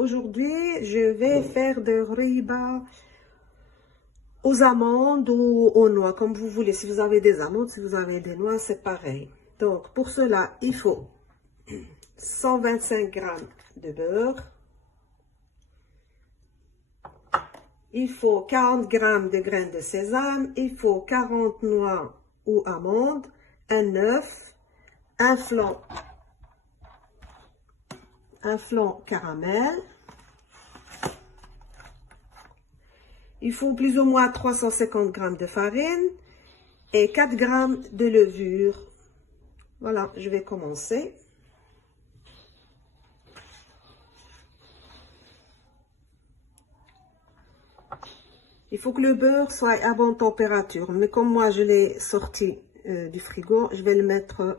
aujourd'hui, je vais faire des riba aux amandes ou aux noix, comme vous voulez. Si vous avez des amandes, si vous avez des noix, c'est pareil. Donc, pour cela, il faut 125 g de beurre. Il faut 40 g de graines de sésame. Il faut 40 noix ou amandes, un œuf, un flan caramel. Il faut plus ou moins 350 g de farine et 4 g de levure. Voilà, je vais commencer. Il faut que le beurre soit à bonne température. Mais comme moi, je l'ai sorti du frigo, je vais le mettre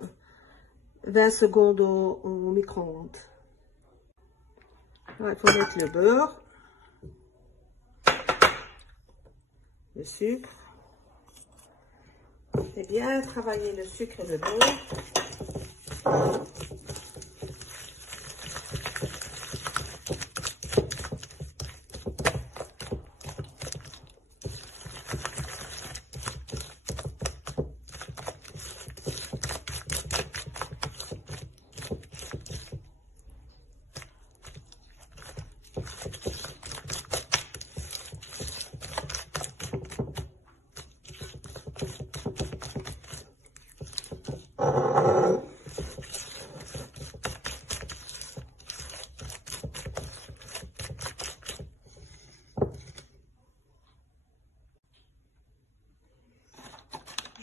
20 secondes au micro-ondes. Il faut mettre le beurre, le sucre. Et bien travailler le sucre et le beurre.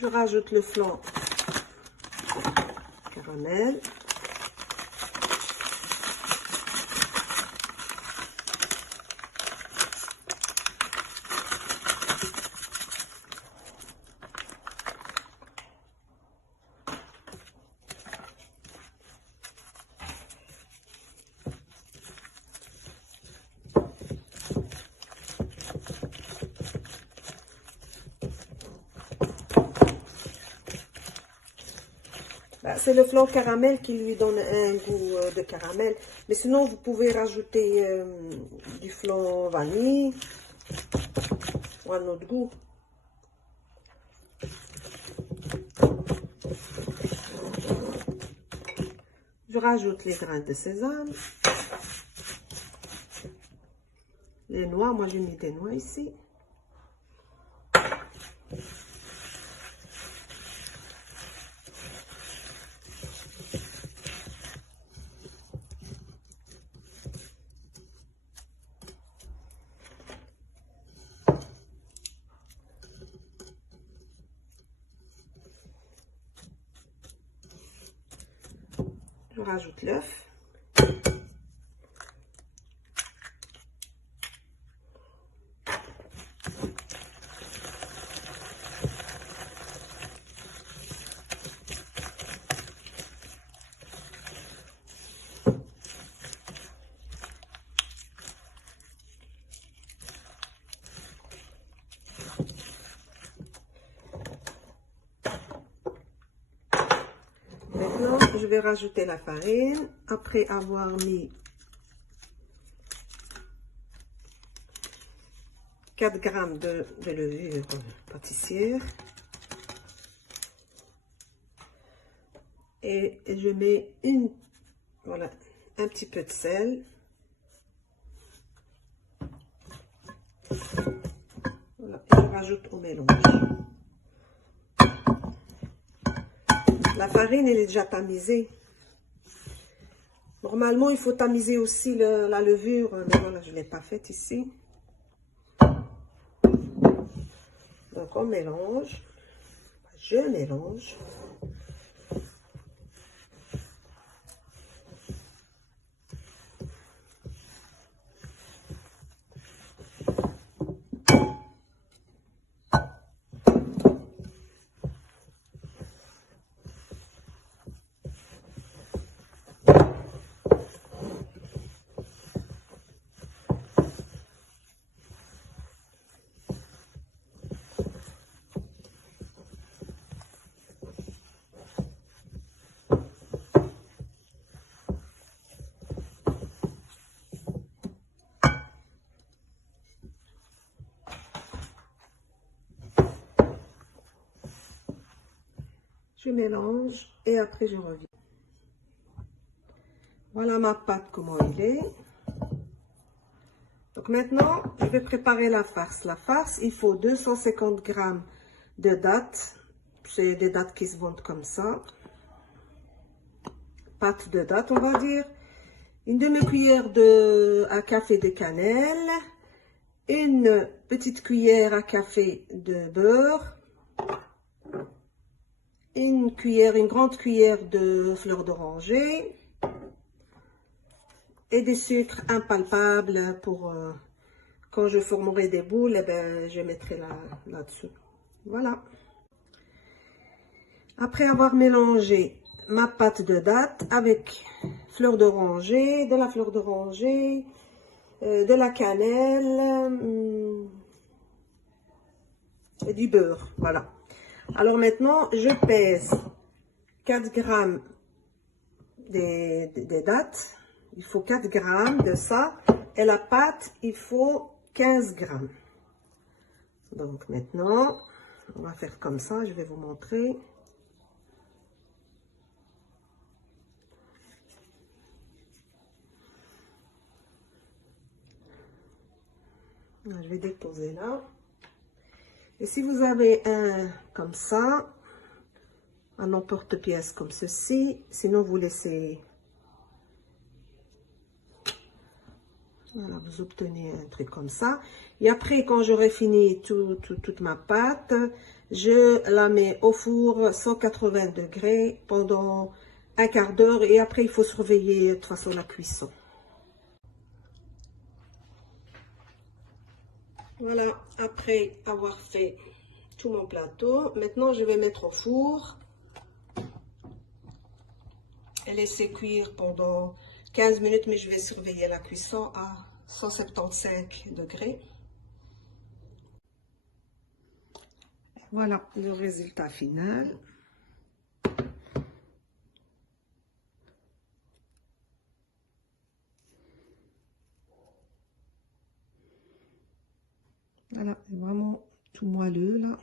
Je rajoute le flan caramel. C'est le flan caramel qui lui donne un goût de caramel. Mais sinon, vous pouvez rajouter du flan vanille ou un autre goût. Je rajoute les grains de sésame. Les noix, moi j'ai mis des noix ici. Je rajoute l'œuf. Maintenant, je vais rajouter la farine après avoir mis 4 g de levure pâtissière. Et je mets voilà, un petit peu de sel. Voilà, et je rajoute au mélange. La farine, elle est déjà tamisée. Normalement, il faut tamiser aussi la levure, mais voilà, je ne l'ai pas faite ici. Donc, on mélange. Je mélange. Je mélange et après je reviens. Voilà ma pâte comment elle est. Donc maintenant, je vais préparer la farce. La farce, il faut 250 g de dattes. C'est des dattes qui se vendent comme ça. Pâte de dattes, on va dire. Une demi-cuillère à café de cannelle. Une petite cuillère à café de beurre. Une grande cuillère de fleur d'oranger. Et des sucres impalpables pour quand je formerai des boules, eh ben, je mettrai là-dessus. Voilà. Après avoir mélangé ma pâte de dattes avec fleur d'oranger, de la fleur d'oranger, de la cannelle et du beurre. Voilà. Alors maintenant, je pèse 4 grammes des dattes. Il faut 4 grammes de ça. Et la pâte, il faut 15 grammes. Donc maintenant, on va faire comme ça. Je vais vous montrer. Je vais déposer là. Et si vous avez un comme ça, un emporte-pièce comme ceci, sinon vous laissez... Voilà, vous obtenez un truc comme ça. Et après, quand j'aurai fini toute ma pâte, je la mets au four 180 degrés pendant un quart d'heure. Et après, il faut surveiller de toute façon la cuisson. Voilà, après avoir fait tout mon plateau, maintenant je vais mettre au four et laisser cuire pendant 15 minutes, mais je vais surveiller la cuisson à 175 degrés. Voilà le résultat final. Voilà, vraiment tout moelleux là.